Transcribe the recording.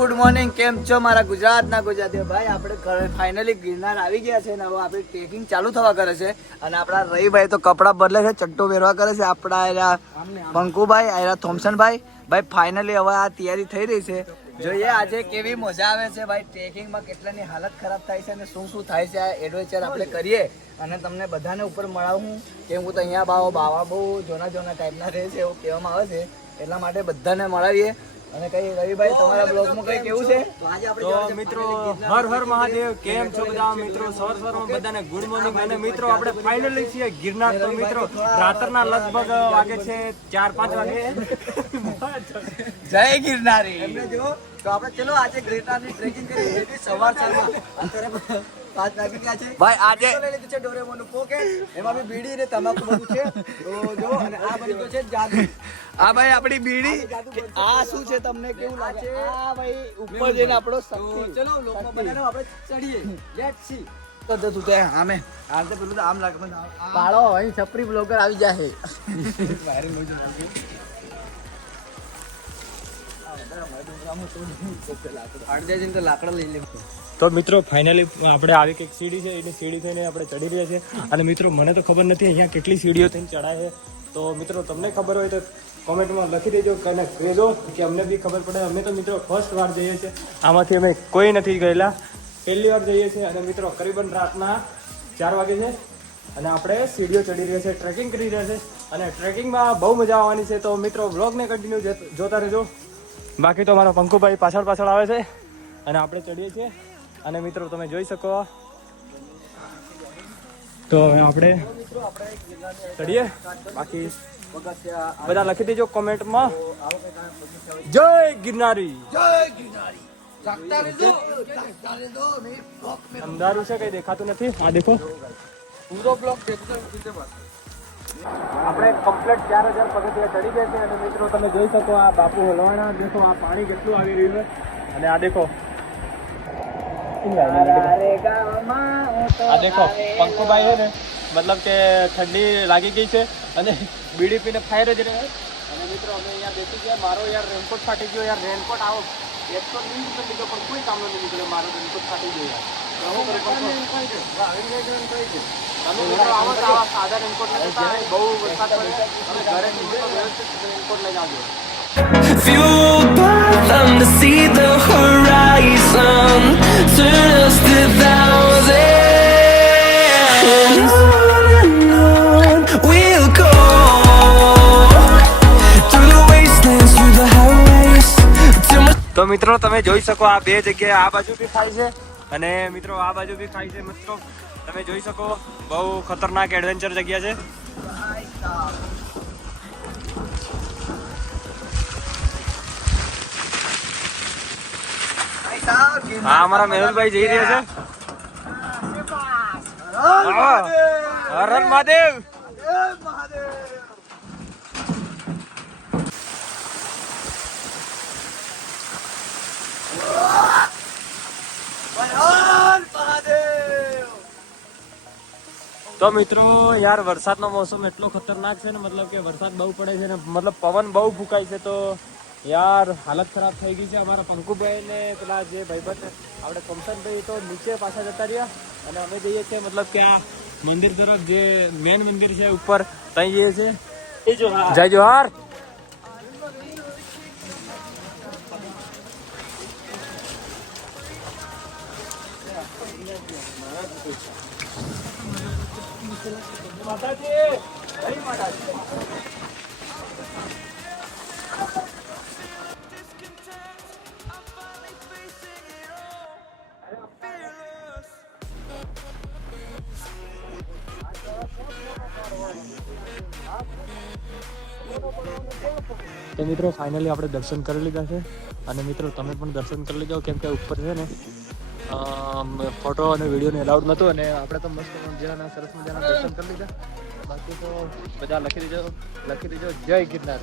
Good morning કેમ છો મારા ગુજરાતના ગુજરાતી ભાઈ આપણે ફાઇનલી ગિરનાર આવી ગયા છે ને હવે આપણે ટ્રેકિંગ ચાલુ થવા કરે છે અને આપણા રવિભાઈ તો કપડાં બદલે છે ચટ્ટો પહેરવા કરે છે આપણા એરા પંકુભાઈ એરા થોમસનભાઈ. ભાઈ ફાઇનલી હવે આ તૈયારી થઈ રહી છે. જોઈએ આજે કેવી મજા આવે છે ભાઈ ટ્રેકિંગમાં કેટલાની હાલત ખરાબ થાય છે અને શું શું થાય છે આ એડવેન્ચર આપણે કરીએ. અને તમને બધાને ઉપર મળાવું કે હું તો અહીંયા બાવા બાવા બહુ જોના જોના ટાઈપના રહે છે એવું કહેવામાં આવે છે. એટલા માટે બધાને મળાવીએ. અને કઈ રવિભાઈ તમારા બ્લોગમાં કઈ કેવું છે? તો મિત્રો હર હર મહાદેવ કેમ છો બધા? મિત્રો સર સર બધાને ગુડ મોર્નિંગ અને મિત્રો આપણે ફાઇનલી છીએ ગિરનાર. તો મિત્રો રાત્રના લગભગ વાગે છે ચાર પાંચ વાગે. જય ગિરનારી. એમને જો તો આપણે ચલો આજે ટ્રેકિંગ સવાર સવારમાં. પાંચ વાગી ગયા છે. ભાઈ આજે લઈ લીધું છે પોકેટ. એમાં બી બીડી ને તમાકુ બધું છે. તો જો અને આ બધું છે જાદુ. આ ભાઈ આપણી બીડી. આ શું છે તમને કેવું લાગે? આ ભાઈ ઉપર જઈને આપણો શક્તિ. ચલો લોકો બધાને આપણે ચડીએ. લેટ સી તો જો તું તે આમે. આમ તો પેલું તો આમ લાગે. અહીં છપરી બ્લોગર આવી જાય. તો મિત્રો ફાઇનલી આપણે આવી કંઈક સીડી છે, એની સીડી થઈને આપણે ચડી રહ્યા છે અને મિત્રો, મને તો ખબર નથી અહીંયા કેટલી સીડીઓ થઈને ચડાય છે. તો મિત્રો, તમને ખબર હોય તો કોમેન્ટમાં લખી દેજો કને કહેજો કે અમને બી ખબર પડે. અમે તો મિત્રો ફર્સ્ટ વાર જઈએ છીએ. આમાંથી અમે કોઈ નથી ગયેલા. પહેલી વાર જઈએ છીએ અને મિત્રો, કરીબન રાતના ચાર વાગે છે અને આપણે સીડીઓ ચડી રહ્યા છે ટ્રેકિંગ કરી રહ્યા છે અને ટ્રેકિંગમાં બહુ મજા આવવાની છે. તો મિત્રો વ્લોગને કન્ટિન્યુ જોતા રહેજો. બાકી તો મારા પંકુભાઈ પાછળ પાછળ આવે છે અને આપણે ચડીએ છીએ. અને મિત્રો, તમે જોઈ શકો. તો હવે આપણે ચડીએ. બાકી બધા લખી દેજો કોમેન્ટમાં. જય ગિરનારી. અંધારું છે, કઈ દેખાતું નથી. આ દેખો. પૂરો બ્લોક આપણે કમ્પ્લેટ ચાર હજાર પગથિયા ચડી ગયા છે અને મિત્રો તમે જોઈ શકો આ બાપુ હલવાણા દેખો આ પાણી કેટલું આવી રહ્યું છે. અને આ દેખો. આ દેખો પંખુભાઈ છે ને મતલબ કે ઠંડી લાગી ગઈ છે અને બીડી પીને ફાયર જ રહે. અને મિત્રો અમે અહીંયા બેસી ગયા. મારો યાર રેનકોટ ફાટી ગયો યાર. રેનકોટ આવો. એક તો લીધો પણ કોઈ કામનો નહીં નીકળ્યો. મારો રેનકોટ ફાટી ગયો યાર. તો શું કરું પંકુ? તમે મિત્રો આવો તો આવા સાદા રેનકોટ નહીં બહુ વરસાદ પડે તમે ઘરે નીકળો વ્યવસ્થિત રેનકોટ લઈને આવજો Fueled by them to see the horizon Turn us to thousands On and on we'll go Through the wastelands, through the highways તો મિત્રો તમે જોઈ શકો આ બે જગ્યાએ આ બાજુ બી ખાય છે અને મિત્રો આ બાજુ બી ખાય છે મિત્રો તમે જોઈ શકો બહુ ખતરનાક એડવેન્ચર જગ્યા છે. હા અમારા મેહુલભાઈ જઈ રહ્યા છે. હર મહાદેવ. તો મિત્રો યાર વરસાદનો મોસમ એટલો ખતરનાક છે ને મતલબ કે વરસાદ બહુ પડે છે ને મતલબ પવન બહુ ફૂંકાય છે તો યાર હાલત ખરાબ થઈ ગઈ છે અમારા પંકુભાઈ ને પેલા જે ભાઈબંધ આપણે કમસનભાઈ તો નીચે પાછા જતા રહ્યા અને અમે જઈએ છીએ મતલબ કે આ મંદિર તરફ જે મેન મંદિર છે ઉપર ત્યાં જઈએ છીએ. જય જોહાર. Thank તો મિત્રો ફાઇનલી આપણે દર્શન કરી લીધા છે અને મિત્રો તમે પણ દર્શન કરી લીધો કેમ કે ઉપર છે ને ફોટો અને વિડીયોને એલાઉડ નહોતું અને આપણે તો મસ્ત મજાના, સરસ મજાના દર્શન કરી લીધા. બાકી તો બધા લખી દેજો લખી દેજો. જય ગિરનાર.